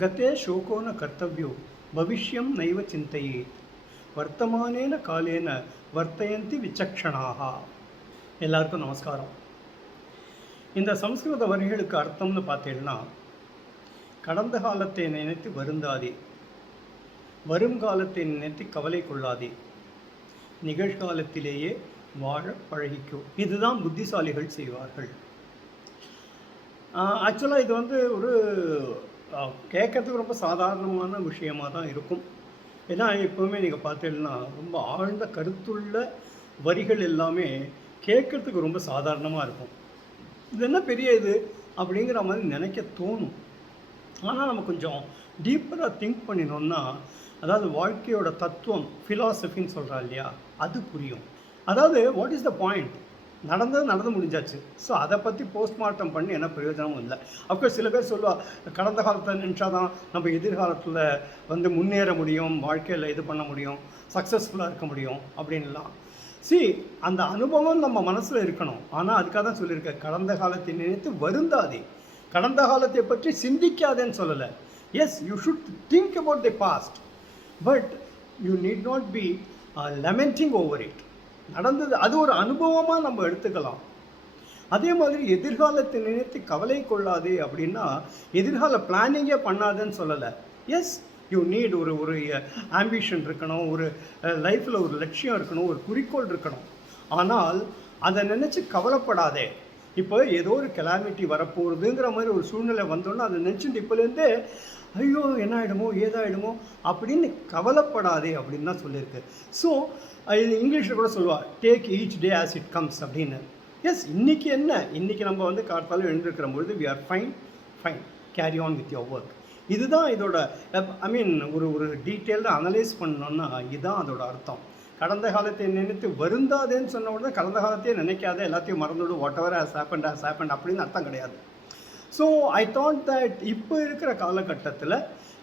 गते शोको न कर्तव्यो भविष्यं नैव चिन्तयेत् वर्तमानेन कालेन वर्तयन्ति विचक्षणाः. எல்லாருக்கும் நமஸ்காரம். இந்த சம்ஸ்கிருத வரிகளுக்கு அர்த்தம்னு பார்த்தீங்கன்னா, கடந்த காலத்தை நினைத்து வருந்தாதே, வரும் காலத்தை நினைத்து கவலை கொள்ளாதே, நிகழ்காலத்திலேயே வாழ பழகிக்கும். இதுதான் புத்திசாலிகள் செய்வார்கள். ஆக்சுவலாக இது ஒரு கேட்கறதுக்கு ரொம்ப சாதாரணமான விஷயமாக தான் இருக்கும். ஏன்னா எப்போவுமே நீங்கள் பார்த்தீங்கன்னா ரொம்ப ஆழ்ந்த கருத்துள்ள வரிகள் எல்லாமே கேட்கறதுக்கு ரொம்ப சாதாரணமாக இருக்கும். இது என்ன பெரிய இது அப்படிங்கிற மாதிரி நினைக்க தோணும். ஆனால் நம்ம கொஞ்சம் டீப்பராக திங்க் பண்ணினோம்னா, அதாவது வாழ்க்கையோட தத்துவம், ஃபிலாசபின்னு சொல்கிறா இல்லையா, அது புரியும். அதாவது வாட் இஸ் த பாயிண்ட்? நடந்து முடிஞ்சாச்சு. ஸோ அதை பற்றி போஸ்ட்மார்ட்டம் பண்ணி என்ன பிரயோஜனமும் இல்லை. அஃப்கோர்ஸ் சில பேர் சொல்லுவாள், கடந்த காலத்தை நினச்சா தான் நம்ம எதிர்காலத்தில் முன்னேற முடியும், வாழ்க்கையில் இது பண்ண முடியும், சக்ஸஸ்ஃபுல்லாக இருக்க முடியும் அப்படின்லாம். அந்த அனுபவம் நம்ம மனசில் இருக்கணும். ஆனால் அதுக்காக தான் சொல்லியிருக்கேன், கடந்த காலத்தை நினைத்து வருந்தாதே, கடந்த காலத்தை பற்றி சிந்திக்காதேன்னு சொல்லலை. Yes, you should think about the past, but you need not be lamenting over it. நடந்தது அது ஒரு அனுபவமாக நம்ம எடுத்துக்கலாம். அதே மாதிரி எதிர்காலத்தை நினைத்து கவலை கொள்ளாதே அப்படின்னா எதிர்கால பிளானிங்கே பண்ணாதேன்னு சொல்லலை. எஸ், யூ நீட் ஒரு ஆம்பிஷன் இருக்கணும், ஒரு லைஃப்பில் ஒரு லட்சியம் இருக்கணும், ஒரு குறிக்கோள் இருக்கணும். ஆனால் அதை நினச்சி கவலைப்படாதே. இப்போ ஏதோ ஒரு கெலாமிட்டி வரப்போகுதுங்கிற மாதிரி ஒரு சூழ்நிலை வந்தோன்னா அதை நினச்சிட்டு இப்போலேருந்தே ஐயோ என்ன ஆகிடுமோ ஏதாயிடுமோ அப்படின்னு கவலைப்படாதே அப்படின்னு தான் சொல்லியிருக்கு. ஸோ இங்கிலீஷில் கூட சொல்லுவாள், take each day as it comes அப்படின்னு. எஸ், இன்றைக்கி என்ன, இன்றைக்கி நம்ம காலத்தால் எழுந்திருக்கிற பொழுது we are fine, carry on with your work. இதுதான் இதோட ஒரு டீட்டெயில்டாக அனலைஸ் பண்ணோன்னா இதுதான் அதோட அர்த்தம். கடந்த காலத்தை நினைத்து வருந்தாதேன்னு சொன்ன உடனே கடந்த காலத்தையே நினைக்காத, எல்லாத்தையும் மறந்துவிடும், வாட் எவர் ஹேஸ் ஹேப்பண்ட் அப்படின்னு அர்த்தம் கிடையாது. ஸோ ஐ தாட் தட் இப்போ இருக்கிற காலகட்டத்தில்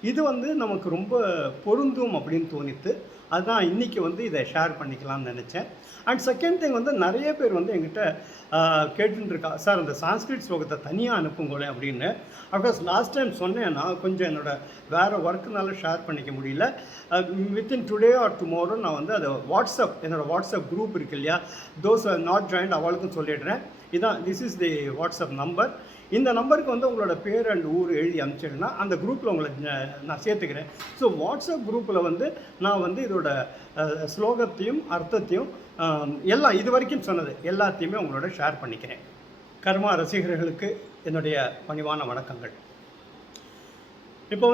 இது நமக்கு ரொம்ப பொருந்தும் அப்படின்னு தோணித்து, அதுதான் இன்றைக்கி இதை ஷேர் பண்ணிக்கலாம்னு நினச்சேன். அண்ட் செகண்ட் திங் நிறைய பேர் என்கிட்ட கேட்டுருக்கா, சார் அந்த சான்ஸ்கிரிட் ஸ்லோகத்தை தனியாக அனுப்புங்களேன் அப்படின்னு. அஃப்கோர்ஸ் லாஸ்ட் டைம் சொன்னேன், நான் கொஞ்சம் வேறு ஒர்க்குனால ஷேர் பண்ணிக்க முடியல. வித்தின் டுடே ஆர் டுமாரோ நான் அதை என்னோடய வாட்ஸ்அப் குரூப் இருக்கு இல்லையா, தோஸ் ஆர் நாட் ஜாயின்ட் அவளுக்கும் சொல்லிடுறேன். இதான், this is the WhatsApp number. இந்த நம்பருக்கு உங்களோட பேர் அண்ட் ஊர் எழுதி அனுப்பிச்சிடுன்னா அந்த குரூப்பில் உங்களை நான் சேர்த்துக்கிறேன். ஸோ வாட்ஸ்அப் குரூப்பில் நான் இதோட ஸ்லோகத்தையும் அர்த்தத்தையும் எல்லாம் இது வரைக்கும் சொன்னது எல்லாத்தையுமே உங்களோட ஷேர் பண்ணிக்கிறேன். கர்மா ரசிகர்களுக்கு என்னுடைய பணிவான வணக்கங்கள். இப்போ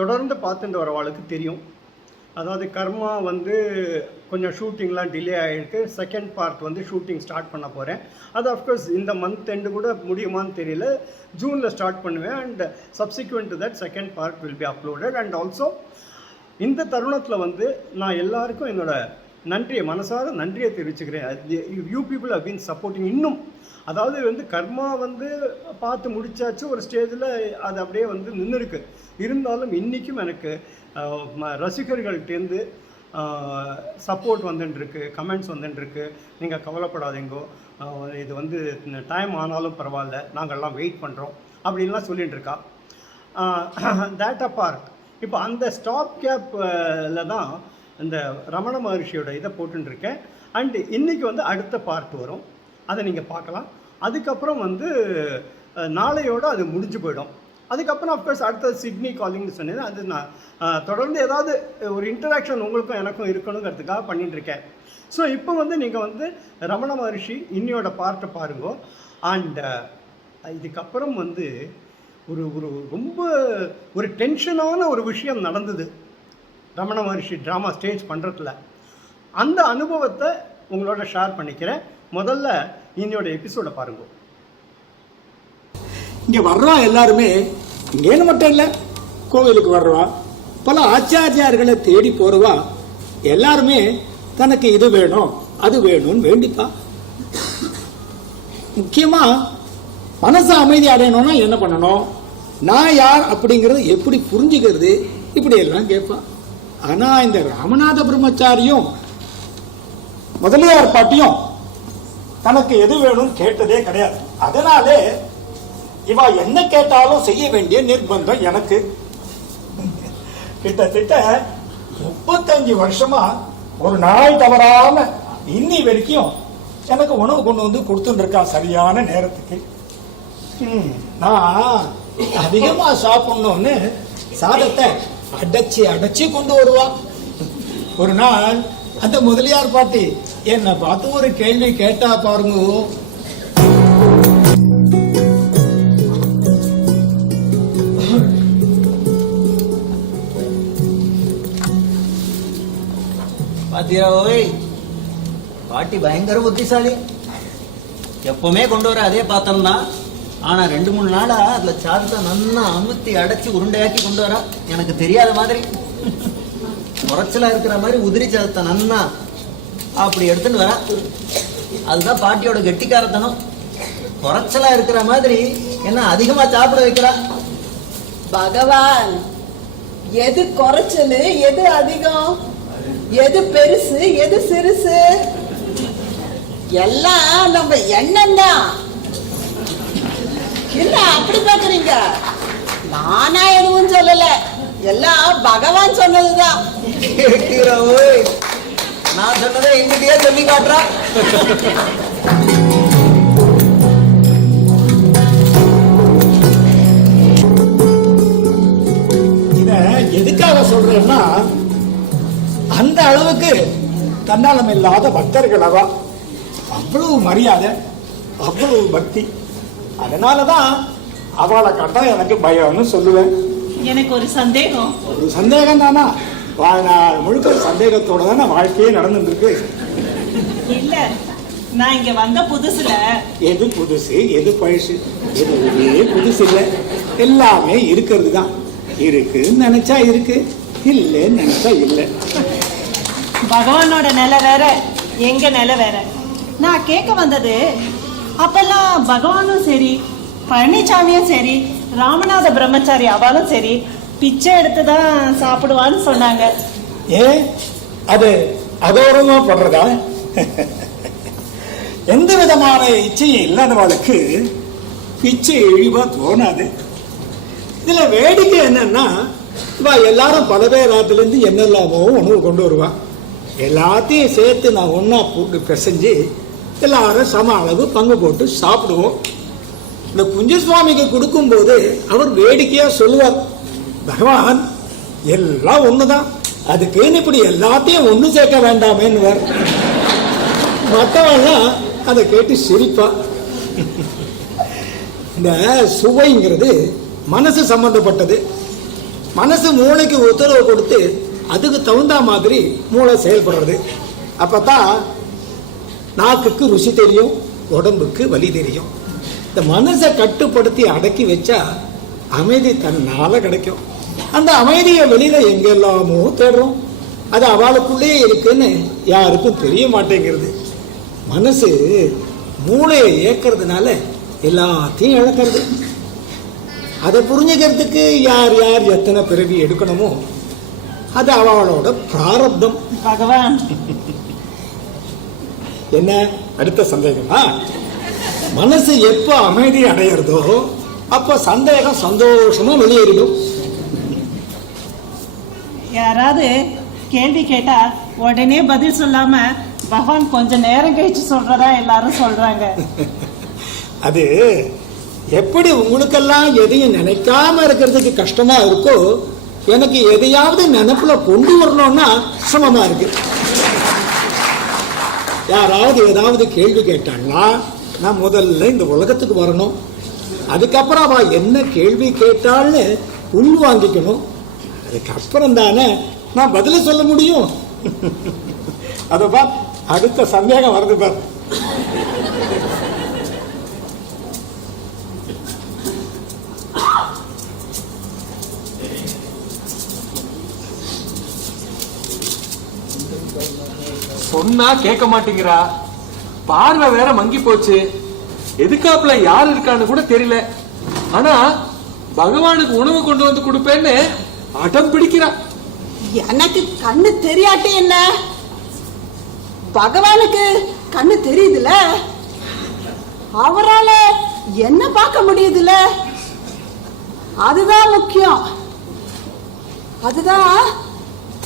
தொடர்ந்து பார்த்துட்டு வரவாளுக்கு தெரியும், அதாவது கர்மா கொஞ்சம் ஷூட்டிங்லாம் டிலே ஆகிருக்கு. செகண்ட் பார்ட் ஷூட்டிங் ஸ்டார்ட் பண்ண போகிறேன். அது அஃப்கோர்ஸ் இந்த மந்த் எண்டு கூட முடியுமான்னு தெரியல, ஜூனில் ஸ்டார்ட் பண்ணுவேன். And subsequent to that second part will be uploaded. And also இந்த தருணத்தில் நான் எல்லாருக்கும் என்னோட நன்றியை, மனசார நன்றியை தெரிவிச்சுக்கிறேன். You people have been supporting. இன்னும் அதாவது கர்மா பார்த்து முடிச்சாச்சு, ஒரு ஸ்டேஜில் அது அப்படியே நின்று இருக்கு. இருந்தாலும் இன்றைக்கும் எனக்கு ரசிகர்கள்டேருந்து சப்போர்ட் வந்துட்டுருக்கு, கமெண்ட்ஸ் வந்துட்டுருக்கு. நீங்கள் கவலைப்படாதீங்கோ, இது டைம் ஆனாலும் பரவாயில்ல, நாங்கள்லாம் வெயிட் பண்ணுறோம் அப்படின்லாம் சொல்லிகிட்டு இருக்கா. தேட் அப்பார்ட், இப்போ அந்த ஸ்டாப் கேப்பில் தான் இந்த ரமண மகர்ஷியோட இதை போட்டுருக்கேன். அண்டு இன்றைக்கி அடுத்த பார்ட் வரும், அதை நீங்கள் பார்க்கலாம். அதுக்கப்புறம் நாளையோடு அது முடிஞ்சு போயிடும். அதுக்கப்புறம் அஃப்கோர்ஸ் அடுத்தது சிட்னி காலிங்னு சொன்னேன். அது நான் தொடர்ந்து ஏதாவது ஒரு இன்டராக்ஷன் உங்களுக்கும் எனக்கும் இருக்கணுங்கிறதுக்காக பண்ணிட்டுருக்கேன். ஸோ இப்போ நீங்கள் ரமண மகர்ஷி இன்னியோட பார்ட்டை பாருங்க. அண்ட் இதுக்கப்புறம் ஒரு ஒரு ரொம்ப ஒரு டென்ஷனான ஒரு விஷயம் நடந்தது ரமண மகர்ஷி ட்ராமா ஸ்டேஜ் பண்ணுறதுல. அந்த அனுபவத்தை உங்களோட ஷேர் பண்ணிக்கிறேன். முதல்ல இன்னையோட எபிசோடை பாருங்க. இங்கே வர்றா எல்லாருமே இங்கேன்னு மட்டும் இல்லை, கோவிலுக்கு வர்றவா, பல ஆச்சாரியார்களை தேடி போறவா எல்லாருமே தனக்கு இது வேணும் அது வேணும்னு வேண்டிப்பா. முக்கியமா மனசு அமைதி அடையணும்னா என்ன பண்ணணும், நான் யார் அப்படிங்கறது எப்படி புரிஞ்சுக்கிறது, இப்படி எல்லாம் கேட்பா. ஆனா இந்த ராமநாத பிரம்மச்சாரியும் முதலியார் பாட்டியும் தனக்கு எது வேணும்னு கேட்டதே கிடையாது. அதனாலே இவ என்ன கேட்டாலும் செய்ய வேண்டிய நிர்பந்தம் எனக்கு. கிட்டத்தட்ட 35 வருஷமா ஒரு நாள் தவறாம இன்னி வரைக்கும் எனக்கு உணவு கொண்டு வந்து கொடுத்துட்டு இருக்கா சரியான நேரத்துக்கு. நான் அதிகமா சாப்பிடணும்னு சாதத்தை அடைச்சி அடைச்சி கொண்டு வருவா. ஒரு நாள் அந்த முதலியார் பாட்டி என்னை பார்த்து ஒரு கேள்வி கேட்டா பாருங்க. பாத்தீரா ஓய், பாட்டி பயங்கர புத்திசாலி. எப்பவுமே கொண்டு வர அதே பாத்திரம் தான். ஆனா 2-3 நாளா அதுல சாதத்தை நன்னா அமுத்தி அடைச்சி உருண்டையாக்கி கொண்டு வரா. எனக்கு தெரியாத மாதிரி குறைச்சலா இருக்கிற மாதிரி உதிரி சாதத்தை நன்னா அப்படி எடுத்துட்டு வரா. அதுதான் பாட்டியோட கெட்டிக்காரத்தனம். குறைச்சலா இருக்கிற மாதிரி என்ன அதிகமா சாப்பிட வைக்கிறா. பகவான், எது குறைச்சலு, எது அதிகம், எது பெருசு, எது சிறுசு, எல்லாம் நம்ம எண்ணம் தான். என்ன அப்படி பாக்குறீங்க? நானா எதுவும் சொல்லல, எல்லாம் பகவான் சொன்னதுதான். நான் சொன்னதை எங்கிட்டயே சொல்லி காட்டுறா. இத எதுக்காக சொல்றேன்னா, அந்த அளவுக்கு தன்னாலம் இல்லாத பக்தர்கள் அவ. அவ்வளவு மரியாதை, அவ்வளவு பக்தி. அதனாலதான் அவளை கட்டா எனக்கு பயம்னு சொல்லுவேன். எனக்கு ஒரு சந்தேகம். ஒரு சந்தேகம் தானா? வாழ்நாள் முழுக்க சந்தேகத்தோட தானே வாழ்க்கையே நடந்துட்டு இருக்கு. இல்ல, நான் இங்க வந்த புதுசுல எது புதுசு எது பழசு? எதுவுமே புதுசு இல்லை. எல்லாமே இருக்கிறது தான். இருக்குன்னு நினைச்சா இருக்கு, இல்லைன்னு நினைச்சா இல்லை. பகவானோட நிலை வேற, எங்க நிலை வேற. நான் கேட்க வந்தது, அப்பெல்லாம் பகவானும் சரி, பழனிசாமியும் சரி, ராமநாத பிரம்மச்சாரி அவளும் சரி பிச்சை எடுத்துதான் சாப்பிடுவான்னு சொன்னாங்க. அது அதோரமா படுறதா? எந்த விதமான இச்சையும் இல்லாதவளுக்கு பிச்சை இழிவா தோணாது. இதுல வேடிக்கை என்னன்னா, இவ எல்லாரும் பல பேர் நாட்டுல இருந்து என்னெல்லாமோ உணவு கொண்டு வருவா. எல்லாத்தையும் சேர்த்து நான் ஒன்னா போட்டு பிசைஞ்சு எல்லாரும் சம அளவு பங்கு போட்டு சாப்பிடுவோம். இந்த குஞ்சசுவாமிக்கு கொடுக்கும் போது அவர் வேடிக்கையா சொல்லுவார், பகவான் எல்லாம் ஒண்ணுதான், அதுக்குன்னு இப்படி எல்லாத்தையும் ஒண்ணு சேர்க்க வேண்டாமேன்னு. மற்றவெல்லாம் அதை கேட்டு சிரிப்பா. இந்த சுவைங்கிறது மனசு சம்பந்தப்பட்டது. மனசு மூளைக்கு உத்தரவு கொடுத்து அதுக்கு தகுந்த மாதிரி மூளை செயல்படுறது. அப்பதான் நாக்குக்கு ருசி தெரியும், உடம்புக்கு வலி தெரியும். இந்த மனசை கட்டுப்படுத்தி அடக்கி வச்சா அமைதி தன்னால கிடைக்கும். அந்த அமைதியை வெளியில எங்கெல்லாமோ தேடுறோம். அது அவளுக்குள்ளே இருக்குன்னு யாருக்கும் தெரிய மாட்டேங்கிறது. மனசு மூளையை இயக்கிறதுனால எல்லாத்தையும் இழக்கிறது. அதை புரிஞ்சுக்கிறதுக்கு யார் யார் எத்தனை பிறவி எடுக்கணுமோ அது அவளோட பிராரப்தம். பகவான், என்ன அடுத்த சந்தேகமா? மனசு எப்ப அமைதி அடையிறதோ அப்ப சந்தேகம் சந்தோஷமா வெளியேறிடும். யாராவது கேள்வி கேட்டா உடனே பதில் சொல்லாம பகவான் கொஞ்ச நேரம் கழிச்சு சொல்றதா எல்லாரும் சொல்றாங்க. அது எப்படி உங்களுக்கெல்லாம் எதையும் நினைக்காம இருக்கிறதுக்கு கஷ்டமா இருக்கோ, எனக்கு எதையாவது நினைப்புல கொண்டு வரணும்னா சிரமமா இருக்கு. யாராவது ஏதாவது கேள்வி கேட்டாங்கன்னா நான் முதல்ல இந்த உலகத்துக்கு வரணும். அதுக்கப்புறம் அவ என்ன கேள்வி கேட்டாள்னு உள்வாங்கிக்கணும். அதுக்கப்புறம் தானே நான் பதில சொல்ல முடியும். அதப்பா அடுத்த சந்தேகம் வருது பார். சொன்னா கேட்க மாட்டேங்கிறா. பார்வை வேற மங்கி போச்சு. எதுக்காப்புல யார் இருக்கான்னு கூட தெரியல. ஆனா பகவானுக்கு உணவு கொண்டு வந்து கொடுப்பேன்னு அடம் பிடிக்கிறா. எனக்கு கண்ணு தெரியாட்டி என்ன, பகவானுக்கு கண்ணு தெரியுதுல, அவரால என்ன பார்க்க முடியுதுல? அதுதான் முக்கியம், அதுதான்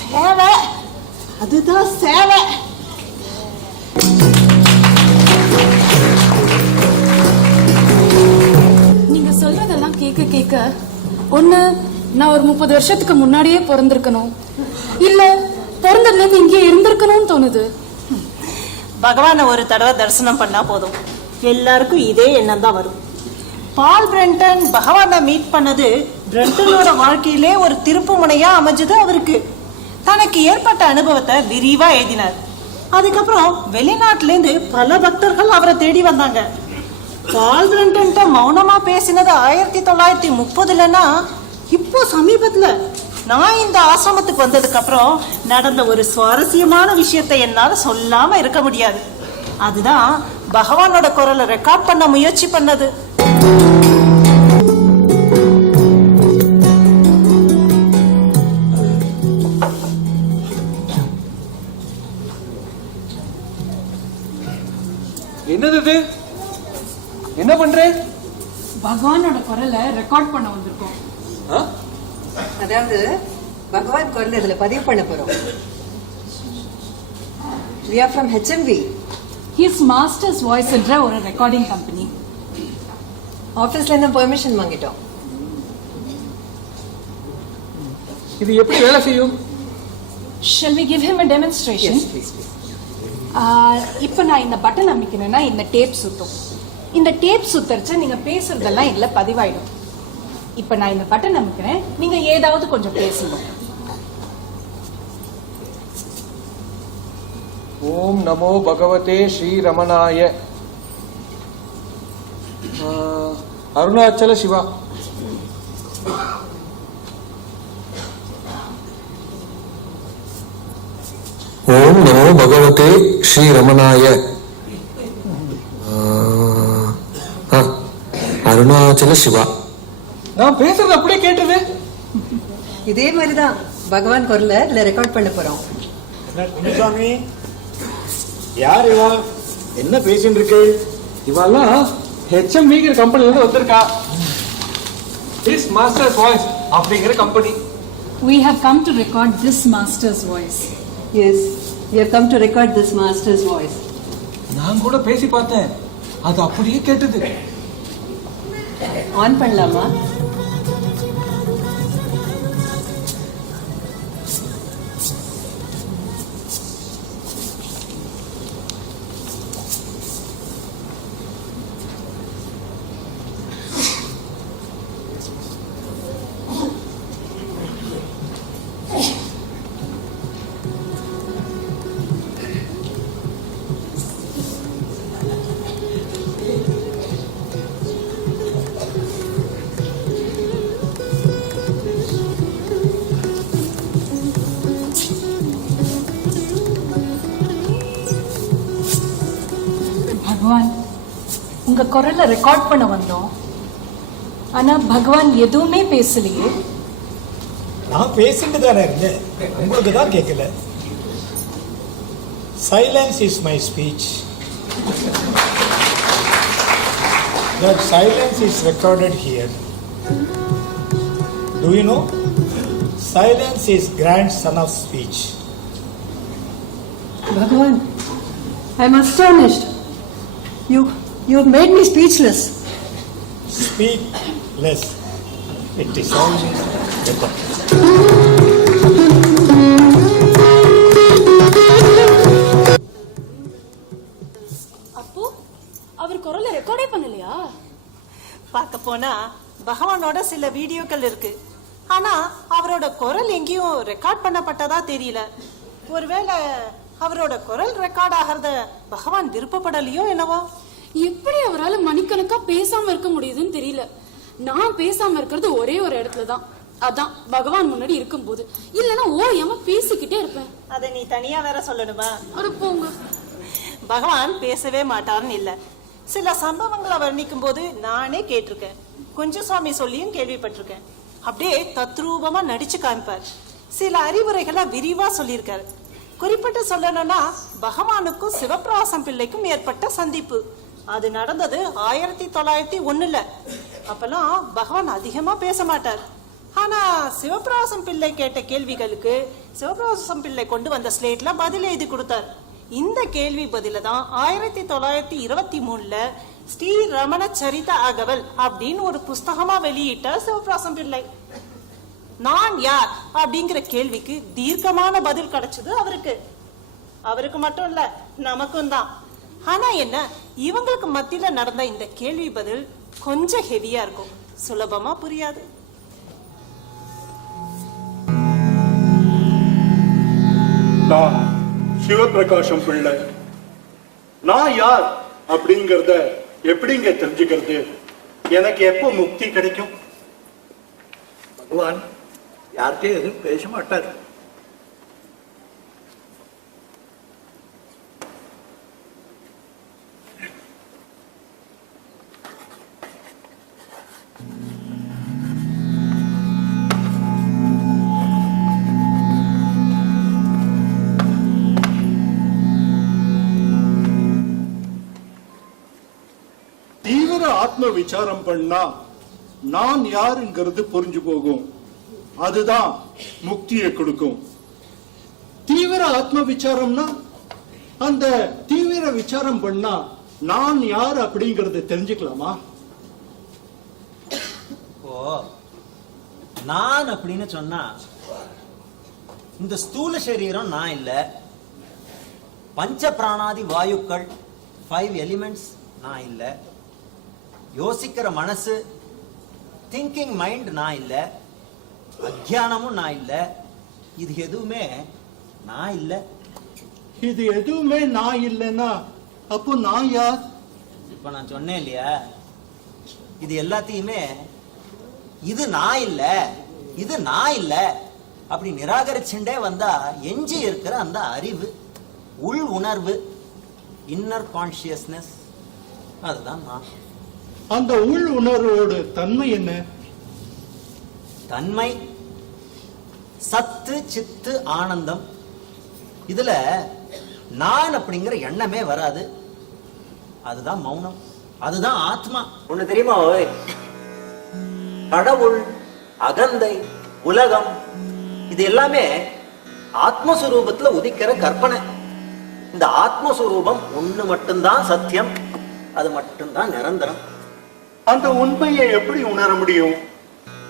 தேவை, அதுதான் சேவை. நீங்க சொல்றதெல்லாம் கேட்க கேட்க ஒண்ணு நான் ஒரு 30 வருஷத்துக்கு முன்னாடியே பிறந்திருக்கணும், இல்ல பிறந்ததுல இருந்து இங்கே இருந்திருக்கணும்னு தோணுது. பகவானை ஒரு தடவை தரிசனம் பண்ணா போதும், எல்லாருக்கும் இதே எண்ணம் தான் வரும். பால் பிரெண்டன் பகவானை மீட் பண்ணது பிரெண்டனோட வாழ்க்கையிலே ஒரு திருப்பு முனையா அமைஞ்சது அவருக்கு. தனக்கு ஏற்பட்ட அனுபவத்தை விரிவா எழுதினார். அதுக்கப்புறம் வெளிநாட்டுல இருந்து பல பக்தர்கள் அவரை தேடி வந்தாங்க. பால் பிரெண்டன் மௌனமா பேசினது 1930லன்னா இப்போ சமீபத்துல நான் இந்த ஆசிரமத்துக்கு வந்ததுக்கு அப்புறம் நடந்த ஒரு சுவாரஸ்யமான விஷயத்தை என்னால சொல்லாம இருக்க முடியாது. அதுதான் பகவானோட குரலை ரெக்கார்ட் பண்ண முயற்சி பண்ணது. என்னது இது? என்ன பண்றேன்? பகவானோட குரலை ரெக்கார்ட் பண்ண வந்திருக்கோம். அதாவது பகவான் குரல் இதுல பதிவு பண்ண போறோம். We are from HMV. His Master's Voice என்ற ஒரு ரெக்கார்டிங் கம்பெனி. ஆபீஸ்ல இருந்து பெர்மிஷன் வாங்கிட்டோம். இது எப்படி வேலை செய்யும்? Shall we give him a demonstration? Yes, please, please. இப்போ நான் இந்த பட்டன் அமைக்கிறேன்னா இந்த டேப் சுத்தும். இந்த டேப் சுத்தரிச்சு நீங்க பேசுறதெல்லாம் இதுல பதிவாயிடும். இப்போ நான் இந்த பட்டன் அமைக்கிறேன், நீங்க ஏதாவது கொஞ்சம் பேசுங்க. ஓம் நமோ பகவதே ஸ்ரீ ரமணாய. அருணாச்சல சிவா. ஓம் நமோ பகவதே ஸ்ரீ ரமணாய. அருணாச்சல சிவா. நான் பேசுறது அப்படியே கேட்டது. இதே மாதிரிதான் பகவான் குரலை இதுல ரெக்கார்ட் பண்ண போறோம். குஞ்சுசாமி, யார் இவா? என்ன பேசிட்டு இருக்கு? இவெல்லாம் HMV கம்பெனில இருந்து வந்திருக்கா. His Master's Voice அப்படிங்கிற company. We have come to record this Master's Voice. Yes, we have come to record this Master's voice. நான் கூட பேசி பார்த்தேன், அது அப்படியே கேட்டது. ஆன் பண்ணலாமா? பகவான், உங்க குரலை ரெக்கார்ட் பண்ண வந்தோம். ஆனா பகவான் எதுவுமே பேசலையே. நான் பேசிட்டு தானே இருந்தேன், உங்களுக்கு தான் கேட்கல. Silence is my speech. That silence is recorded here. Do you know? Silence is grandson of speech. Bhagavan, I'm astonished. You've made me speechless. Speak less. It is always better. அப்போ அவர் குரலை ரெக்கார்டே பண்ணலையா? பார்க்க போனா பகவானோட சில வீடியோக்கள் இருக்கு. ஆனா அவரோட குரல் எங்கேயும் ரெக்கார்ட் பண்ணப்பட்டதா தெரியல. ஒருவேளை அவரோட குரல் ரெக்கார்ட் ஆகிறத பகவான் விருப்பப்படலையோ என்னவோ. எப்படி அவரால் மணிக்கணக்கா பேசாம இருக்க முடியுதுன்னு தெரியல. நான் பேசாம இருக்கிறது ஒரே ஒரு இடத்துல தான், அதான் பகவான் முன்னாடி இருக்கும் போது. இல்லைன்னா ஓயாம பேசிக்கிட்டே இருப்பேன். அதை நீ தனியா வேற சொல்லணுமா? அது போங்க. பகவான் பேசவே மாட்டார்னு இல்ல. சில சம்பவங்களை வர்ணிக்கும் போது நானே கேட்டிருக்கேன், குஞ்சுசாமி சொல்லியும் கேள்விப்பட்டிருக்கேன். அப்படியே தத்ரூபமா நடிச்சு காமிப்பார். சில அறிவுரைகளை விரிவா சொல்லியிருக்காரு. குறிப்பிட்டு சொல்லணும்னா பகவானுக்கும் சிவபிரகாசம் பிள்ளைக்கும் ஏற்பட்ட சந்திப்பு, அது நடந்தது 1901. அப்பெல்லாம் பகவான் அதிகமா பேச மாட்டார். ஆனா சிவபிரகாசம் பிள்ளை கேட்ட கேள்விகளுக்கு சிவபிரகாசம் பிள்ளை கொண்டு வந்த ஸ்லேட்ல பதில் எழுதி கொடுத்தார். இந்த கேள்வி பதில தான் 1923 ஸ்ரீ ரமண சரித அகவல் அப்படின்னு ஒரு புஸ்தகமா வெளியிட்ட சிவபிரகாசம் பிள்ளை. நான் யார் அப்படிங்கிற கேள்விக்கு தீர்க்கமான பதில் கிடைச்சது அவருக்கு மட்டும் இல்ல, நமக்கும் தான். ஆனா என்ன, இவங்களுக்கு மத்தியில நடந்த இந்த கேள்வி பதில் கொஞ்சம் ஹெவியா இருக்கும், சுலபமா புரியாது. நான் சிவபிரகாசம் பிள்ளை. நான் யார் அப்படிங்கறத எப்படிங்க தெரிஞ்சுக்கிறது? எனக்கு எப்போ முக்தி கிடைக்கும்? பகவான் யார்கிட்டயும் எதுவும் பேச மாட்டார். தீவிர ஆத்ம விசாரம் பண்ணா நான் யாருங்கிறது புரிஞ்சு போகும். அதுதான் முக்தியை கொடுக்கும். தீவிர ஆத்ம விசாரம்னா அந்த தீவிர விசாரம் பண்ணா நான் யார் அப்படிங்கறத தெரிஞ்சுக்கலாமா? ஓ, நான் அப்படின்னு சொன்னா இந்த ஸ்தூல சரீரம் நான் இல்ல, பஞ்ச பிராணாதி வாயுக்கள் 5 எலிமெண்ட்ஸ் நான் இல்ல, யோசிக்கிற மனசு திங்கிங் மைண்ட் நான் இல்ல, அத்தியானமும் நான் இல்ல, இது எதுவுமே நான் இல்ல. இது எதுவுமே நான் இல்லைன்னா அப்போ நான் யார்? இப்ப நான் சொன்னேன் இல்லையா, இது எல்லாத்தையுமே இது நான் இல்ல, இது நான் இல்ல அப்படி நிராகரிச்சுட்டே வந்தா எஞ்சி இருக்கிற அந்த அறிவு, உள் உணர்வு, இன்னர் கான்சியஸ்னஸ், அதுதான் நான். அந்த உள் உணர்வோட தன்மை என்ன? தன்மை சத்து சித்து ஆனந்தம். இதுல நான் அப்படிங்கிற எண்ணமே வராது. அதுதான் மௌனம், அதுதான் ஆத்மா. ஒண்ணு தெரியுமா, கடவுள், அகந்தை, உலகம் இது எல்லாமே ஆத்மஸ்வரூபத்துல உதிக்கிற கற்பனை. இந்த ஆத்மஸ்வரூபம் ஒண்ணு மட்டும்தான் சத்தியம், அது மட்டும்தான் நிரந்தரம். அந்த உண்மையை எப்படி உணர முடியும்?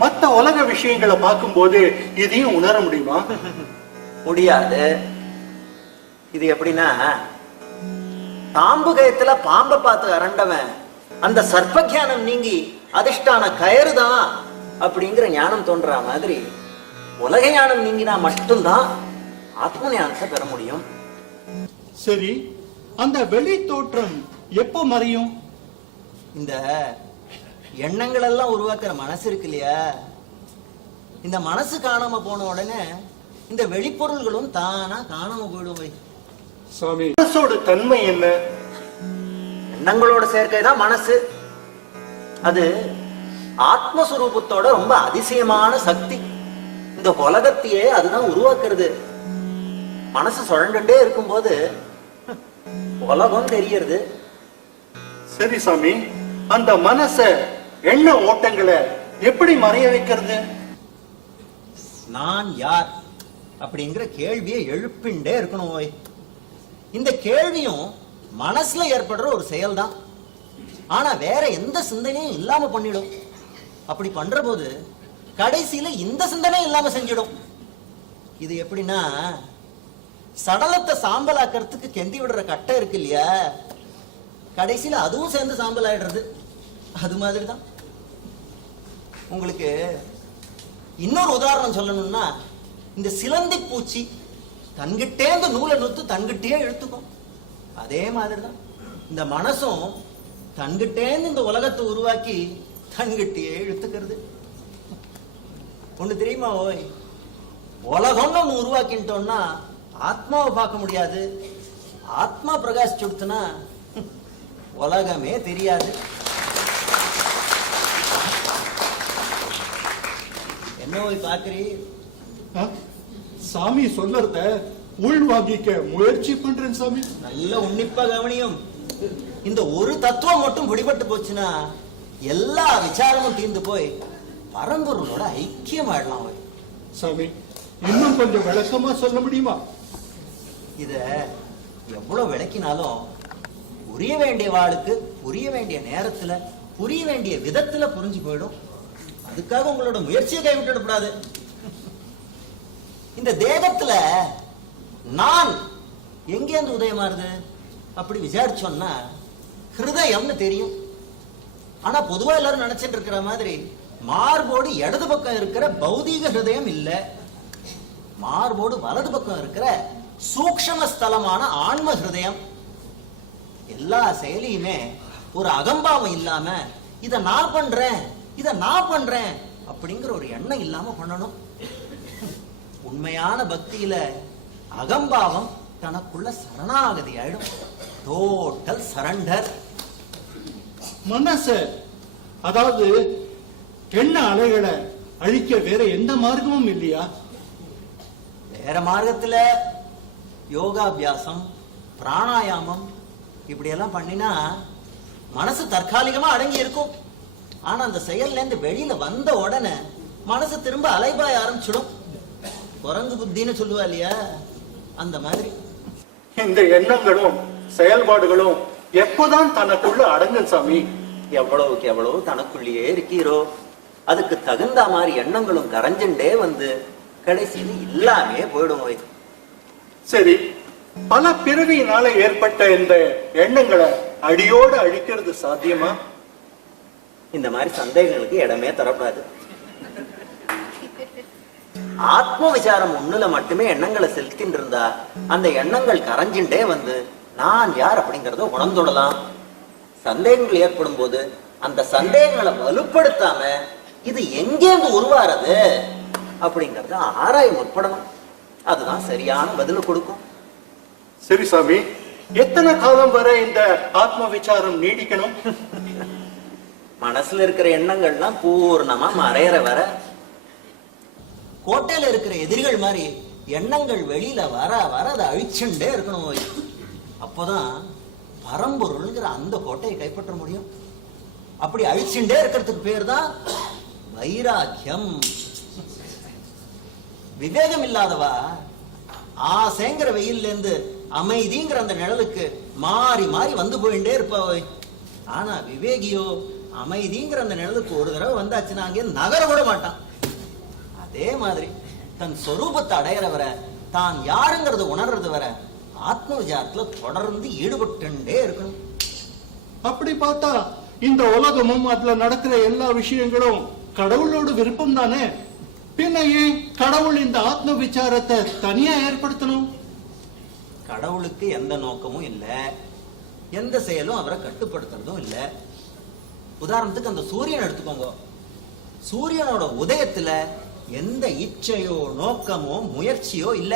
மற்ற உலக விஷயங்களை பார்க்கும்போது இதையும் உணர முடியுமா? முடியாது. இது எப்படின்னா, தாம்பு கயத்துல பாம்பை பார்த்து அரண்டவன் அந்த சர்ப்ப ஞானம் நீங்கி அதிஷ்டான கயறு தான் அப்படிங்கிற ஞானம் தோன்ற மாதிரி உலக ஞானம் நீங்கினா மட்டும்தான் ஆத்ம ஞானத்தை பெற முடியும். சரி, அந்த வெளி தோற்றம் எப்போ மறையும்? இந்த எண்ணங்கள் எல்லாம் உருவாக்குற மனசு இருக்கு இல்லையா, இந்த மனசு காணாம போன உடனே இந்த வெளிப்பொருள்களும் தானா காணாம போயிடும். சுவாமி, மனசோட தன்மை என்ன? எண்ணங்களோட சேர்க்கை தான் மனசு. அது ஆத்மஸ்வரூபத்தோட ரொம்ப அதிசயமான சக்தி. இந்த உலகத்தையே அதுதான் உருவாக்குறது. மனசு சுழண்டுட்டே இருக்கும்போது உலகம் தெரியறது. சரி சாமி, அந்த மனச எண்ண ஓட்டங்களை எப்படி மறைய வைக்கிறது? நான் யார் அப்படிங்கிற கேள்வியை எழுப்பிண்டே இருக்கணும். இந்த கேள்வியும் மனசுல ஏற்படுற ஒரு செயல்தான். ஆனா வேற எந்த சிந்தனையும் இல்லாம பண்ணிடும். அப்படி பண்ற போது கடைசியில இந்த சிந்தனை இல்லாம செஞ்சிடும். இது எப்படின்னா, சடலத்தை சாம்பலாக்கிறதுக்கு கெந்தி விடுற கட்டை இருக்கு இல்லையா, கடைசியில அதுவும் சேர்ந்து சாம்பல் ஆயிடுறது. அது மாதிரிதான். உங்களுக்கு இன்னொரு உதாரணம் சொல்லணும்னா, இந்த சிலந்தி பூச்சி தன்கிட்டே இந்த நூலை நுத்து தன்கிட்டே இழுத்துக்கும். அதே மாதிரிதான் இந்த மனசும் தன்கிட்டே இந்த உலகத்தை உருவாக்கி தன்கிட்டே இழுத்துக்கிறது. ஒண்ணு தெரியுமா, உலகம்னு ஒண்ணு உருவாக்கிட்டோம்னா ஆத்மாவை பார்க்க முடியாது. ஆத்மா பிரகாசிச்சுடுத்துனா உலகமே தெரியாது. என்ன பாக்குறீ? சாமி சொல்றத உள் வாங்கிக்க முயற்சி பண்றேன் சாமி. நல்ல உன்னிப்பா கவனியும். இந்த ஒரு தத்துவம் மட்டும் பிடிபட்டு போச்சுன்னா எல்லா விசாரமும் தீர்ந்து போய் பரம்பொருளோட ஐக்கியமாயிடலாம். சாமி, இன்னும் கொஞ்சம் விளக்கமா சொல்ல முடியுமா? இத எவ்வளவு விளக்கினாலும் புரிய வேண்டிய வாளுக்கு புரிய வேண்டிய நேரத்துல புரிய வேண்டிய விதத்துல புரிஞ்சு போயிடும். அதுக்காக உங்களோட முயற்சியை கைவிட்டுடக்கூடாது. இந்த தேகத்துல நான் எங்கேருந்து உதயமாறுது அப்படி விசாரிச்சோம்னா ஹிருதயம்னு தெரியும். ஆனா பொதுவா எல்லாரும் நினைச்சிட்டு இருக்கிற மாதிரி மார்போடு இடது பக்கம் இருக்கிற பௌதீக ஹிருதயம் இல்ல, மார்போடு வலது பக்கம் இருக்கிற சூக்ஷ்ம ஸ்தலமான ஆன்ம ஹிருதயம். எல்லா செயலியுமே ஒரு அகம்பாவம் இல்லாம இத நான் பண்றேன் அப்படிங்கிற ஒரு எண்ணம் இல்லாம பண்ணணும். உண்மையான பக்தியில அகம்பாவம் தனக்குள்ள சரணாகதி ஆயிடும். Total surrender. மனசு, அதாவது எண்ண அலைகளை அழிக்க வேற எந்த மார்க்கமும் இல்லையா? வேற மார்க்கத்துல யோகாபியாசம், பிராணாயாமம் இப்படி எல்லாம் பண்ணினா மனசு தற்காலிகமா அடங்கி இருக்கும். ஆனா அந்த செயல்ல இருந்து வெளியில வந்த உடனே மனசு திரும்ப அலைபாய ஆரம்பிச்சிடும். குரங்கு புத்தின்னு சொல்லுவா இல்லையா, அந்த மாதிரி. இந்த எண்ணங்களும் செயல்பாடுகளும் எப்போதான் தனக்குள்ள அடங்கும் சாமி? எவ்வளவுக்கு எவ்வளவு தனக்குள்ளேயே இருக்கீரோ அதுக்கு தகுந்த மாதிரி எண்ணங்களும் கரைஞ்சுண்டே வந்து கடைசியில் இல்லாமே போயிடும். சரி, பல பிறவியினால ஏற்பட்ட இந்த எண்ணங்களை அடியோடு அழிக்கிறது சாத்தியமா? இந்த மாதிரி சந்தேகங்களுக்கு இடமே தரப்படாது. ஆத்ம விசாரம் ஒண்ணுல மட்டுமே எண்ணங்களை செலுத்தின்னு இருந்தா அந்த எண்ணங்கள் கரைஞ்சுட்டே வந்து நான் யார் அப்படிங்கறத உணர்ந்துடலாம். சந்தேகங்கள் ஏற்படும் போது அந்த சந்தேகங்களை வலுப்படுத்தாம இது எங்கேருந்து உருவாறது அப்படிங்கறத ஆராய முற்படணும். அதுதான் சரியான பதில் கொடுக்கும். சரி சாமி, எத்தனை காலம் வரை இந்த ஆத்ம விசாரம் நீடிக்கணும்? மனசுல இருக்கிற எண்ணங்கள்லாம் பூர்ணமா மறையற வர. கோட்டையில இருக்கிற எதிரிகள் மாதிரி எண்ணங்கள் வெளியில வர வர அதை அழிச்சுட்டே இருக்கணும். அப்போதான் பரம்பொருள்ங்கிற அந்த கோட்டையை கைப்பற்ற முடியும். அப்படி அழிச்சுட்டே இருக்கிறதுக்கு பேர் தான் வைராக்கியம். விவேகம் இல்லாதவா ஆசைங்கிற வெயில்ல இருந்து அமைதிங்கிற அந்த நிழலுக்கு மாறி மாறி வந்து போயிட்டே இருப்பாவை. ஆனா விவேகியோ அமைதிங்கிற அந்த நிழலுக்கு ஒரு தடவை வந்தாச்சுன்னா அங்கே நகர கூட மாட்டான். அதே மாதிரி தன் சொரூபத்தை அடையிறவரை தான் யாருங்கிறது உணர்றது வர ஆத்ம விசாரத்துல தொடர்ந்து ஈடுபட்டுட்டே இருக்கணும். அப்படி பார்த்தா இந்த உலகமும் அதுல நடக்கிற எல்லா விஷயங்களும் கடவுளோட விருப்பம் தானே? பின்ன ஏன் கடவுள் இந்த ஆத்ம விசாரத்தை தனியா ஏற்படுத்தணும்? கடவுளுக்கு எந்த நோக்கமும் இல்ல, எந்த செயலும் அவரை கட்டுப்படுத்துறதும் இல்ல. உதாரணத்துக்கு அந்த சூரியன் எடுத்துக்கோங்க. சூரியனோட உதயத்துல எந்த இச்சையோ நோக்கமோ முயற்சியோ இல்ல.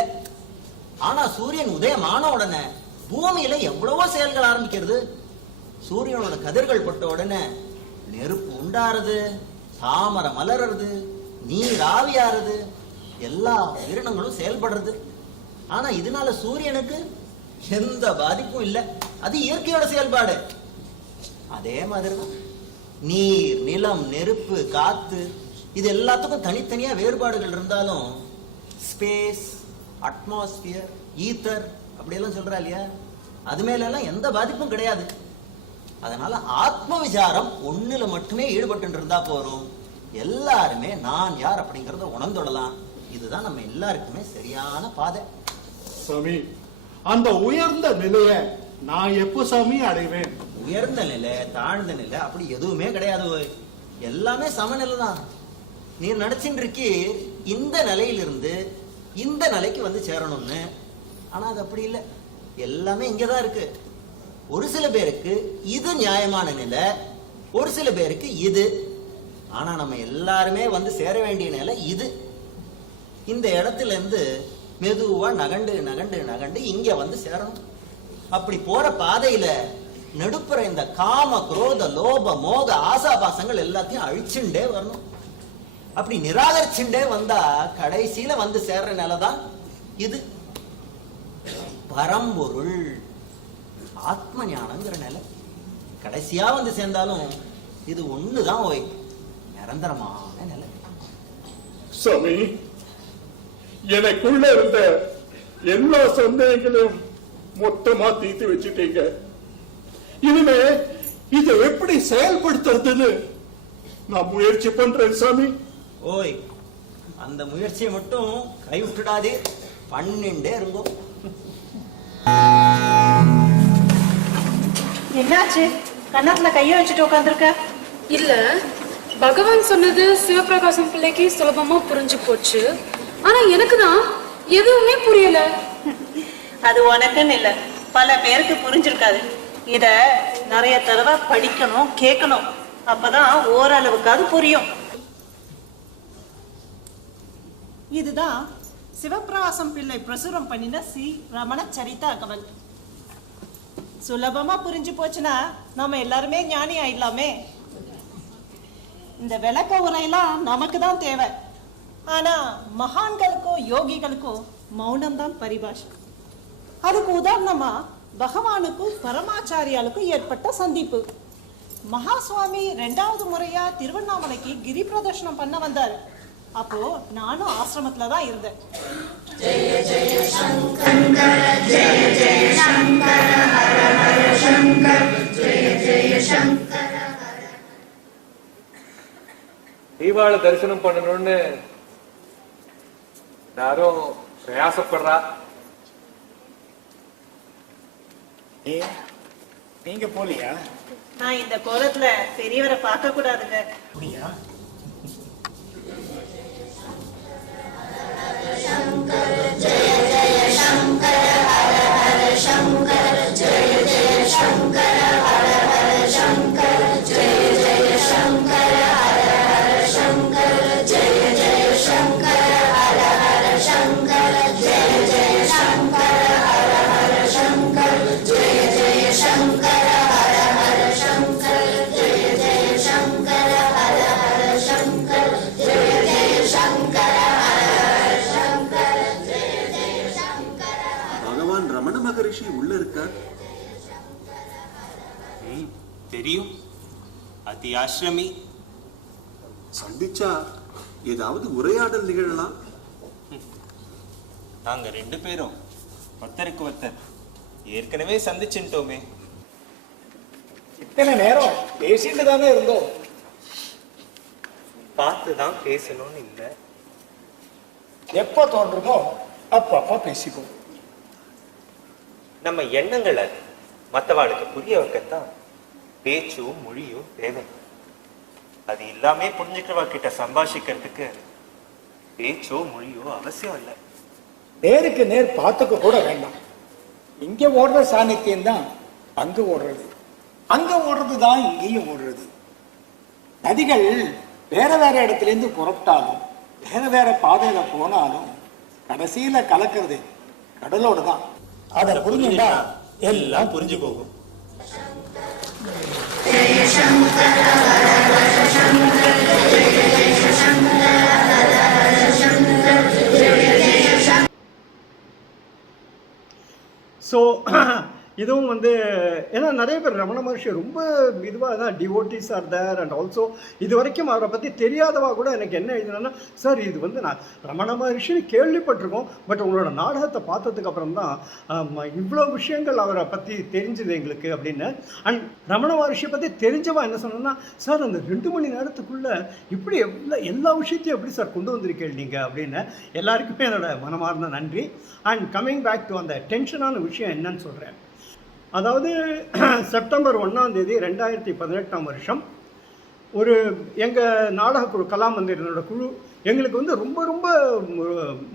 ஆனா சூரியன் உதயமான உடனே பூமியில எவ்வளவோ செயல்கள் ஆரம்பிக்கிறது. சூரியனோட கதிர்கள் பட்ட உடனே நெருப்பு உண்டாறது, தாமரை மலர்றது, நீர் ஆவியாறது, எல்லா உயிரினங்களும் செயல்படுறது. ஆனா இதனால சூரியனுக்கு எந்த பாதிப்பும் இல்லை. அது இயற்கையோட செயல்பாடு. அதே மாதிரிதான் நீர், நிலம், நெருப்பு, காத்து இது எல்லாத்துக்கும் தனித்தனியா வேறுபாடுகள் இருந்தாலும் ஸ்பேஸ், அட்மாஸ்பியர், ஈத்தர் அப்படியெல்லாம் சொல்றா இல்லையா, அது மேல எல்லாம் எந்த பாதிப்பும் கிடையாது. அதனால ஆத்ம விசாரம் ஒண்ணுல மட்டுமே ஈடுபட்டு இருந்தா போறோம். எல்லாருமே நான் யார் அப்படிங்கறத உணர்ந்துடலாம். இதுதான் நம்ம எல்லாருக்குமே சரியான பாதை. சாமி, அந்த உயர்ந்த நிலைய நான் எப்போ சாமி அடைவேன்? உயர்ந்த நிலை, தாழ்ந்த நிலை அப்படி எதுவுமே கிடையாது. எல்லாமே சமநிலை தான். நீ நினைச்சுட்டு இருக்கி இந்த நிலையிலிருந்து இந்த நிலைக்கு வந்து சேரணும்னு. ஆனா அது அப்படி இல்லை. எல்லாமே இங்கதான் இருக்கு. ஒரு சில பேருக்கு இது நியாயமான நிலை, ஒரு சில பேருக்கு இது. ஆனா நம்ம எல்லாருமே வந்து சேர வேண்டிய நிலை இது. இந்த இடத்துல இருந்து மெதுவா நகண்டு நகண்டு நகண்டு இங்க வந்து சேரணும். அப்படி போற பாதையில நடுப்புற இந்த காம, குரோத, லோப, மோக, ஆசாபாசங்கள் எல்லாத்தையும் அழிச்சுண்டே வரணும். அப்படி நிராகரிச்சுண்டே வந்தா கடைசியில வந்து சேர்ற நிலைதான் இது. பரம்பொருள் ஆத்ம ஞானங்கிற நிலை. கடைசியா வந்து சேர்ந்தாலும் இது ஒண்ணுதான் ஓய், நிரந்தரமான நிலை. சுவாமி, எனக்குள்ள இருந்த எல்லா சந்தேகங்களையும் மொத்தமா தீர்த்து வச்சுட்டீங்க. இனிமே இதை எப்படி செயல்படுத்துறதுன்னு நான் முயற்சி பண்றேன் சாமி. ஓய், அந்த முயற்சியை மட்டும் கை விட்டுடாதே, பண்ணிண்டே இருங்கோ. என்னாச்சு? கன்னத்துல கைய வச்சுட்டு உட்காந்துருக்க? இல்ல, பகவான் சொன்னது சிவபிரகாசம் பிள்ளைக்கு சுலபமா புரிஞ்சு போச்சு. ஆனா எனக்கு தான் எதுவுமே புரியல. அது உனக்குன்னு இல்ல, பல பேருக்கு புரிஞ்சிருக்காது. இத நிறைய தடவை படிக்கணும், கேட்கணும். அப்பதான் ஓரளவுக்காவது புரியும். இதுதான் சிவபிரகாசம் பிள்ளை பிரசுரம் பண்ணின ஸ்ரீ ரமண சரித அகவல். சுலபமா புரிஞ்சு போச்சுன்னா நாம எல்லாருமே ஞானி ஆயிடலாமே. இந்த விளக்க உரையெல்லாம் நமக்கு தான் தேவை. ஆனா மகான்களுக்கோ யோகிகளுக்கோ மௌனம் தான் பரிபாஷை. அதுக்கு உதாரணமா பகவானுக்கும் பரமாச்சாரியாளுக்கும் ஏற்பட்ட சந்திப்பு. மகாசுவாமி 2வது முறையா திருவண்ணாமலைக்கு கிரி பிரதர்ஷனம் பண்ண வந்தாரு. அப்போ நானும் ஆசிரமத்துல தான் இருந்தேன். ஜெய ஜெய சங்கர ஜெய ஜெய சங்கர ஹர ஹர சங்கர ஜெய ஜெய சங்கர. தீபாவள தரிசனம் பண்ணணும்னு யாரும் பிரயாசப்படுறா. நீங்க போலியா? நான் இந்த கோலத்துல பெரியவரை பார்க்க கூடாதுங்க. அப்படியா? शंकर जय जय शंकर हर हर शंकर जय जय शंकर हर हर शंकर जय जय शंकर हर हर शंकर जय जय शंकर हर हर शंकर जय जय शंकर हर हर शंकर जय जय शंकर हर हर शंकर जय जय शंकर हर हर शंकर जय जय शंकर ரமண மகரிஷி உள்ள இருக்கார். தெரியும், அதி ஆசிரமி. சந்திச்சா ஏதாவது உரையாடல் நிகழலாம். நாங்க 2 பேரும் ஒருத்தருக்கு ஒருத்தர் ஏற்கனவே சந்திச்சுட்டோமே. இத்தனை நேரம் பேசிட்டு தானே இருந்தோம். பார்த்துதான் பேசணும்னு இல்லை. எப்ப தோன்றுமோ அப்பப்ப பேசிக்கோ. நம்ம எண்ணங்களை மற்றவாளுக்கு புரிய வைக்கத்தான் பேச்சும் மொழியும் தேவை. அது இல்லாம புரிஞ்சுக்கிறவா கிட்ட சம்பாஷிக்கிறதுக்கு பேச்சோ மொழியோ அவசியம் இல்லை. நேருக்கு நேர் பார்த்துக்க கூட வேண்டாம். இங்க ஓடுற சாநித்தியம் தான் அங்க ஓடுறது, அங்க ஓடுறது தான் இங்கேயும் ஓடுறது. நதிகள் வேற வேற இடத்துல இருந்து புறப்பட்டாலும் வேற வேற பாதையில போனாலும் கடைசியில கலக்கிறது கடலோடு தான். அதை புரிஞ்சுட்டா எல்லாம் புரிஞ்சு போகும். जय शंकर हर हर शंकर जय जय शंकर हर हर शंकर जय जय शंकर. ஸோ இதுவும் வந்து ஏன்னா நிறைய பேர் ரமண மகர்ஷி ரொம்ப இதுவாக தான் devotees are there and also இது வரைக்கும் அவரை பற்றி தெரியாதவா கூட எனக்கு என்ன எழுதுனா, சார் இது வந்து நான் ரமண மகர்ஷின்னு கேள்விப்பட்டிருக்கோம், பட் உங்களோட நாடகத்தை பார்த்ததுக்கு அப்புறம் தான் இவ்வளோ விஷயங்கள் அவரை பற்றி தெரிஞ்சுது எங்களுக்கு அப்படின்னு. அண்ட் ரமண மகர்ஷியை பற்றி தெரிஞ்சவா என்ன சொன்னோன்னா, சார் அந்த 2 மணி நேரத்துக்குள்ளே இப்படி எல்லா விஷயத்தையும் எப்படி சார் கொண்டு வந்திருக்கீங்க நீங்கள் அப்படின்னு. எல்லாருக்குமே என்னோட மனமார்ந்த நன்றி. அண்ட் கம்மிங் பேக் டு அந்த டென்ஷனான விஷயம் என்னன்னு சொல்கிறேன். அதாவது செப்டம்பர் 1ஆம் தேதி 2018ஆம் வருஷம் ஒரு எங்கள் நாடகக்குழு கலாமந்திரனோட குழு எங்களுக்கு வந்து ரொம்ப ரொம்ப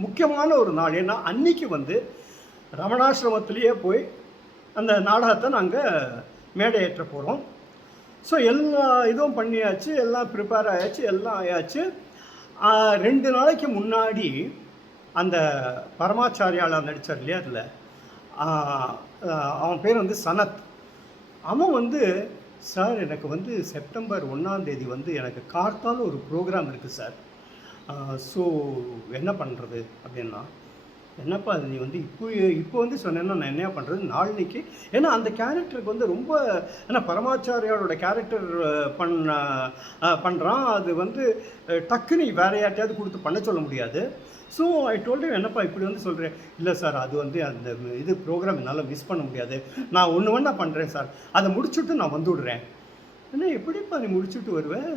முக்கியமான ஒரு நாள். ஏன்னா அன்னைக்கு வந்து ரமணாசிரமத்திலேயே போய் அந்த நாடகத்தை நாங்கள் மேடையேற்ற போகிறோம். ஸோ எல்லா இதுவும் பண்ணியாச்சு, எல்லாம் ப்ரிப்பேர் ஆயாச்சு, எல்லாம் ஆயாச்சு. 2 நாளைக்கு முன்னாடி அந்த பரமாச்சாரியால் நடித்தார் இல்லையா, அதில் அவன் பேர் வந்து சனத். அவன் வந்து, சார் எனக்கு வந்து செப்டம்பர் 1ஆம் தேதி வந்து எனக்கு கார்த்தால ஒரு ப்ரோக்ராம் இருக்குது சார், ஸோ என்ன பண்ணுறது அப்படின்னா, என்னப்பா அது நீ வந்து இப்போ வந்து சொன்னேன்னா நான் என்ன பண்ணுறது நாளைக்கு, ஏன்னா அந்த கேரக்டருக்கு வந்து ரொம்ப, ஏன்னா பரமாச்சாரியாரோட கேரக்டர் பண்ணுறான், அது வந்து டக்குன்னு வேற யார்ட்டையாவது கொடுத்து பண்ண சொல்ல முடியாது. ஸோ ஐ டோல்டு என்னப்பா இப்படி வந்து சொல்கிறேன். இல்லை சார், அது வந்து அந்த இது ப்ரோக்ராம் என்னால் மிஸ் பண்ண முடியாது, நான் ஒன்று பண்ணுறேன் சார், அதை முடிச்சுட்டு நான் வந்து விடுறேன். ஏன்னா எப்படிப்பா நீ முடிச்சுட்டு வருவேன்,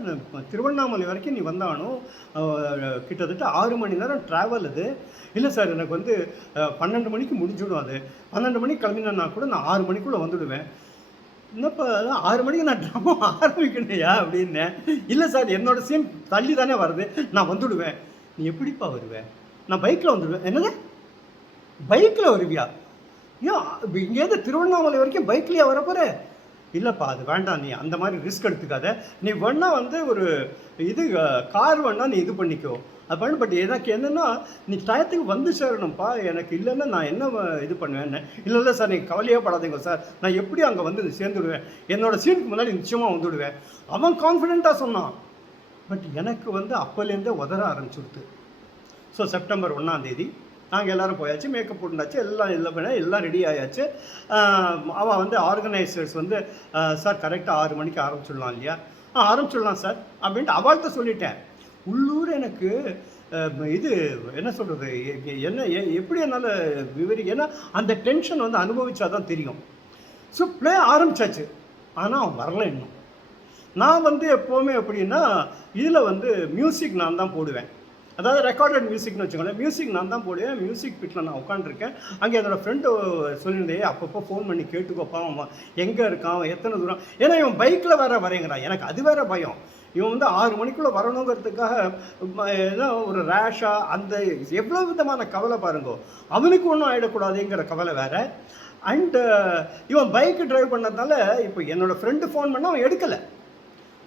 திருவண்ணாமலை வரைக்கும் நீ வந்தாலும் கிட்டத்தட்ட 6 மணி நேரம் ட்ராவல் அது. இல்லை சார், எனக்கு வந்து 12 மணிக்கு முடிஞ்சுடும், அது 12 மணிக்கு கிளம்பினா கூட நான் 6 மணிக்குள்ளே வந்துவிடுவேன். என்னப்பா 6 மணிக்கு நான் ட்ராமா ஆரம்பிக்கணையா அப்படின்னேன். இல்லை சார், என்னோடய சீன் தள்ளி தானே வருது, நான் வந்துவிடுவேன். நீ எப்படிப்பா வருவேன்? நான் பைக்கில் வந்துடுவேன். என்னது பைக்கில் வருவியா? ஏன் இங்கேருந்து திருவண்ணாமலை வரைக்கும் பைக்லேயே வரப்போகிற? இல்லைப்பா அது வேண்டாம், நீ அந்த மாதிரி ரிஸ்க் எடுத்துக்காத, நீ வேணா வந்து ஒரு இது கார் வேணா நீ இது பண்ணிக்கோ அது பண்ணு. பட் எனக்கு என்னென்னா நீ டயத்துக்கு வந்து சேரணும்ப்பா, எனக்கு இல்லைன்னா நான் என்ன இது பண்ணுவேன்னு. இல்லை சார், நீங்கள் கவலையே படாதீங்க சார், நான் எப்படி அங்கே வந்து சேர்ந்துடுவேன், என்னோடய சீனுக்கு முன்னாடி நிச்சயமாக வந்துவிடுவேன். அவன் கான்ஃபிடென்ட்டாக சொன்னான். பட் எனக்கு வந்து அப்போலேருந்தே உதற ஆரம்பிச்சுடுது. ஸோ செப்டம்பர் 1ஆம் தேதி நாங்கள் எல்லோரும் போயாச்சு, மேக்கப் போட்டுனாச்சு, எல்லாம் ரெடி ஆயாச்சு. அவள் வந்து ஆர்கனைசர்ஸ் வந்து சார் கரெக்டாக 6 மணிக்கு ஆரம்பிச்சிடலாம் இல்லையா? ஆரம்பிச்சிடலாம் சார் அப்படின்ட்டு அவள்கிட்ட சொல்லிட்டேன். உள்ளூர் எனக்கு இது என்ன சொல்கிறது, என்ன எப்படி என்னால் ஏன்னா அந்த டென்ஷன் வந்து அனுபவிச்சா தான் தெரியும். ஸோ ப்ளே ஆரம்பித்தாச்சு, ஆனால் அவன் வரல இன்னும். நான் வந்து எப்போவுமே எப்படின்னா இதில் வந்து மியூசிக் நான் தான் போடுவேன், அதாவது ரெக்கார்டட் மியூசிக்னு வச்சுக்கோங்களேன். மியூசிக் நான் தான் போடுவேன். மியூசிக் பிட்டில் நான் உட்காந்துருக்கேன். அங்கே என்னோடய ஃப்ரெண்டு சொல்லியிருந்தேன், அப்பப்போ ஃபோன் பண்ணி கேட்டுக்கோப்பா அவன் எங்கே இருக்கான், அவன் எத்தனை தூரம். ஏன்னா இவன் பைக்கில் வேறு வரைங்கிறான், எனக்கு அது வேறு பயம். இவன் வந்து 6 மணிக்குள்ளே வரணுங்கிறதுக்காக ஏன்னா ஒரு ரேஷாக அந்த எவ்வளோ விதமான கவலை பாருங்கோ. அவனுக்கு ஒன்றும் ஆகிடக்கூடாதுங்கிற கவலை வேறு. அண்டு இவன் பைக்கு ட்ரைவ் பண்ணதுனால இப்போ என்னோடய ஃப்ரெண்டு ஃபோன் பண்ணால் அவன் எடுக்கலை.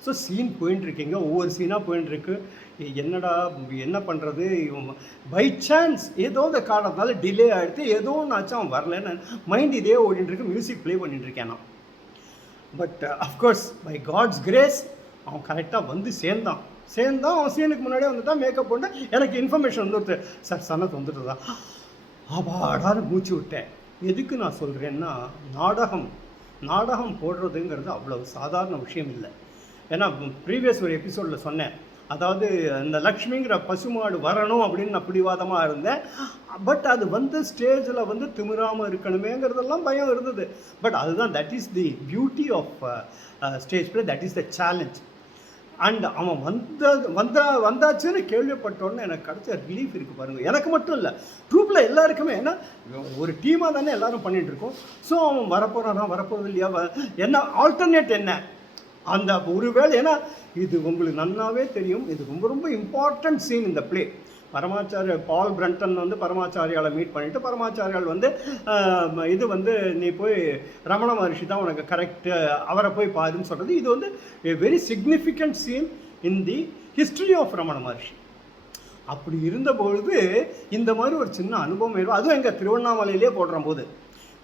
ஸோ சீன் போயின்ட்டுருக்கீங்க, ஒவ்வொரு சீனாக போயின்ட்டுருக்கு. என்னடா என்ன பண்ணுறது, இவன் பை சான்ஸ் ஏதோ இந்த காரணத்தால் டிலே ஆகிடுது, ஏதோ ஒன்று ஆச்சு அவன் வரலன்னு மைண்ட் இதே ஓடிட்டுருக்கு. மியூசிக் ப்ளே பண்ணிட்டுருக்கேன் நான். But of course by God's grace அவன் கரெக்டாக வந்து சேர்ந்தான். அவன் சீனுக்கு முன்னாடியே வந்துட்டான், மேக்கப் போட்டு எனக்கு இன்ஃபர்மேஷன் வந்துடுது, சார் சனத் வந்துட்டு தான். அப்பாடான்னு மூச்சு விட்டேன். எதுக்கு நான் சொல்கிறேன்னா, நாடகம் போடுறதுங்கிறது அவ்வளோ சாதாரண விஷயம் இல்லை. ஏன்னா ப்ரீவியஸ் ஒரு எபிசோடில் சொன்னேன், அதாவது இந்த லக்ஷ்மிங்கிற பசுமாடு வரணும் அப்படின்னு நான் பிடிவாதமாக இருந்தேன். பட் அது வந்து ஸ்டேஜில் வந்து திமிராமல் இருக்கணுமேங்கிறதெல்லாம் பயம் இருந்தது. பட் அதுதான், that is the beauty of stage play, that is the challenge. And அவன் வந்தாச்சுன்னு கேள்விப்பட்டோன்னு எனக்கு கிடைச்ச ரிலீஃப் இருக்குது பாருங்கள். எனக்கு மட்டும் இல்லை, ட்ரூப்பில் எல்லாருக்குமே. ஏன்னா ஒரு டீமாக தானே எல்லோரும் பண்ணிகிட்ருக்கோம். ஸோ அவன் வரப்போகிறது இல்லையா, என்ன ஆல்டர்னேட் என்ன அந்த ஒரு வேளை. ஏன்னா இது உங்களுக்கு நல்லாவே தெரியும், இது ரொம்ப ரொம்ப இம்பார்ட்டன்ட் சீன் இந்த ப்ளே. பரமாச்சாரியர் பால் பிரண்டன் வந்து பரமாச்சாரியாவை மீட் பண்ணிவிட்டு, பரமாச்சாரியால் வந்து இது வந்து நீ போய் ரமண மகரிஷி தான் உனக்கு கரெக்டு, அவரை போய் பாருன்னு சொல்கிறது. இது வந்து a very significant scene in the history of Ramana மகரிஷி. அப்படி இருந்தபொழுது இந்த மாதிரி ஒரு சின்ன அனுபவம் இருக்கும். அதுவும் எங்கள் திருவண்ணாமலையிலே போடுற போது,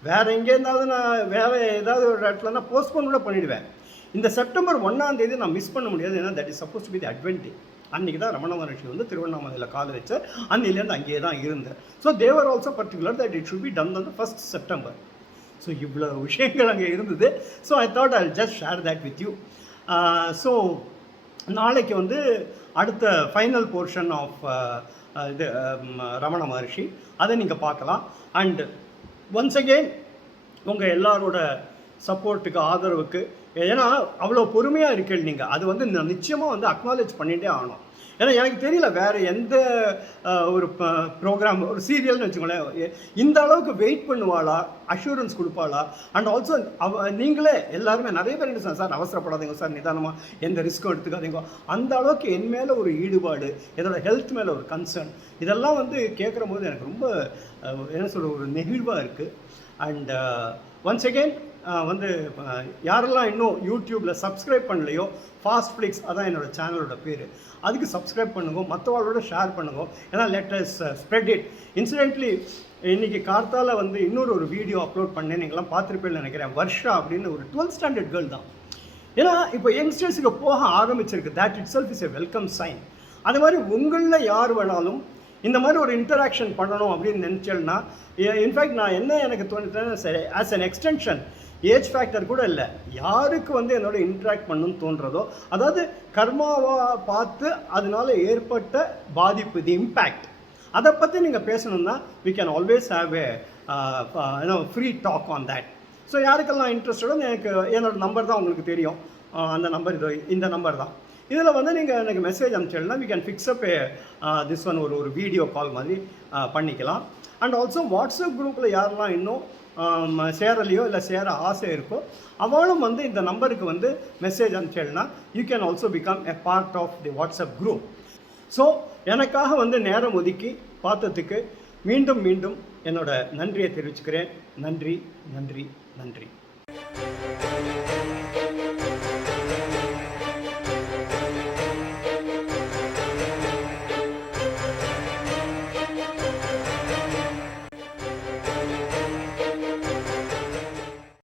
வேறு எங்கே இருந்தாலும் நான் வேறு ஏதாவது ஒரு இடத்துலனா போஸ்ட்போன் கூட பண்ணிவிடுவேன். இந்த செப்டம்பர் 1ஆம் தேதி நான் மிஸ் பண்ண முடியாது. ஏன்னா that is suppose to be the advent. அன்றைக்கி தான் ரமண மகரிஷி வந்து திருவண்ணாமலையில் கால் வச்சார். அன்னிலேருந்து அங்கேயே தான் இருந்தேன். So they were also particular that it should be done on the 1st September. So இவ்வளோ விஷயங்கள் அங்கே இருந்தது. So I thought I just share that with you. So நாளைக்கு வந்து அடுத்த ஃபைனல் போர்ஷன் ஆஃப் இது ரமண மகரிஷி, அதை நீங்கள் பார்க்கலாம். அண்ட் ஒன்ஸ் அகெயின் உங்கள் எல்லாரோட சப்போர்ட்டுக்கு, ஆதரவுக்கு, ஏன்னா அவ்வளோ பொறுமையாக இருக்கீங்க நீங்கள், அது வந்து நான் நிச்சயமாக வந்து அக்னாலேஜ் பண்ணிகிட்டே ஆகணும். ஏன்னா எனக்கு தெரியல வேறு எந்த ஒரு ப்ரோக்ராம், ஒரு சீரியல்னு வச்சுக்கோங்களேன், இந்த அளவுக்கு வெயிட் பண்ணுவாளா, அஷூரன்ஸ் கொடுப்பாளா. அண்ட் ஆல்சோ நீங்களே எல்லாருமே நிறைய பேர் என்ன சார் அவசரப்படாதீங்க சார், நிதானமாக எந்த ரிஸ்க்கும் எடுத்துக்காதீங்க, அந்த அளவுக்கு என் மேலே ஒரு ஈடுபாடு, என்னோட ஹெல்த் மேலே ஒரு கன்சர்ன், இதெல்லாம் வந்து கேட்குற போது எனக்கு ரொம்ப என்ன சொல்கிற ஒரு நெகிழ்வாக இருக்குது. அண்ட் ஒன்ஸ் அகெயின் வந்து யாரெல்லாம் இன்னும் யூடியூப்பில் சப்ஸ்கிரைப் பண்ணலையோ, ஃபாஸ்ட் ஃப்ளிக்ஸ் அதான் என்னோடய சேனலோட பேர், அதுக்கு சப்ஸ்கிரைப் பண்ணுங்க, மற்றவங்களோட ஷேர் பண்ணுங்க. ஏன்னா let us spread it. Incidentally இன்றைக்கி கார்த்தால வந்து இன்னொரு வீடியோ அப்லோட் பண்ணேன், நீங்களாம் பார்த்துருப்பேன்னு நினைக்கிறேன். வர்ஷா அப்படின்னு ஒரு 12th ஸ்டாண்டர்ட் கேர்ள் தான். ஏன்னா இப்போ யங்ஸ்டர்ஸுக்கு போக ஆரம்பிச்சிருக்கு, that itself is a welcome sign. அது மாதிரி உங்களில் யார் வேணாலும் இந்த மாதிரி ஒரு இன்டராக்ஷன் பண்ணணும் அப்படின்னு நினச்சேன்னா, இன்ஃபேக்ட் நான் என்ன எனக்கு தோணுதுன்னா, சரி as an extension, age factor கூட இல்லை, யாருக்கு வந்து என்னோட இன்ட்ராக்ட் பண்ணணும்னு தோன்றதோ, அதாவது கர்மாவை பார்த்து அதனால ஏற்பட்ட பாதிப்பு, தி இம்பேக்ட், அதை பற்றி நீங்கள் பேசணுன்னா we can always have a free talk on that. So யாருக்கெல்லாம் இன்ட்ரெஸ்டடோ எனக்கு என்னோடய நம்பர் தான் உங்களுக்கு தெரியும், அந்த நம்பர் இந்த நம்பர் தான். இதில் வந்து நீங்கள் எனக்கு மெசேஜ் அனுப்பிச்சிடலாம். we can fix up this one ஒரு வீடியோ கால் மாதிரி பண்ணிக்கலாம். அண்ட் ஆல்சோ வாட்ஸ்அப் குரூப்பில் யாரெல்லாம் இன்னும் சேரலையோ இல்லை சேர ஆசை இருக்கோ அவளும் வந்து இந்த நம்பருக்கு வந்து மெசேஜ் அனுப்பிச்சிடலாம். You can also become a part of the WhatsApp group. So எனக்காக வந்து நேரம் ஒதுக்கி பார்த்ததுக்கு மீண்டும் மீண்டும் என்னோட நன்றியை தெரிவிச்சுக்கிறேன். நன்றி நன்றி நன்றி.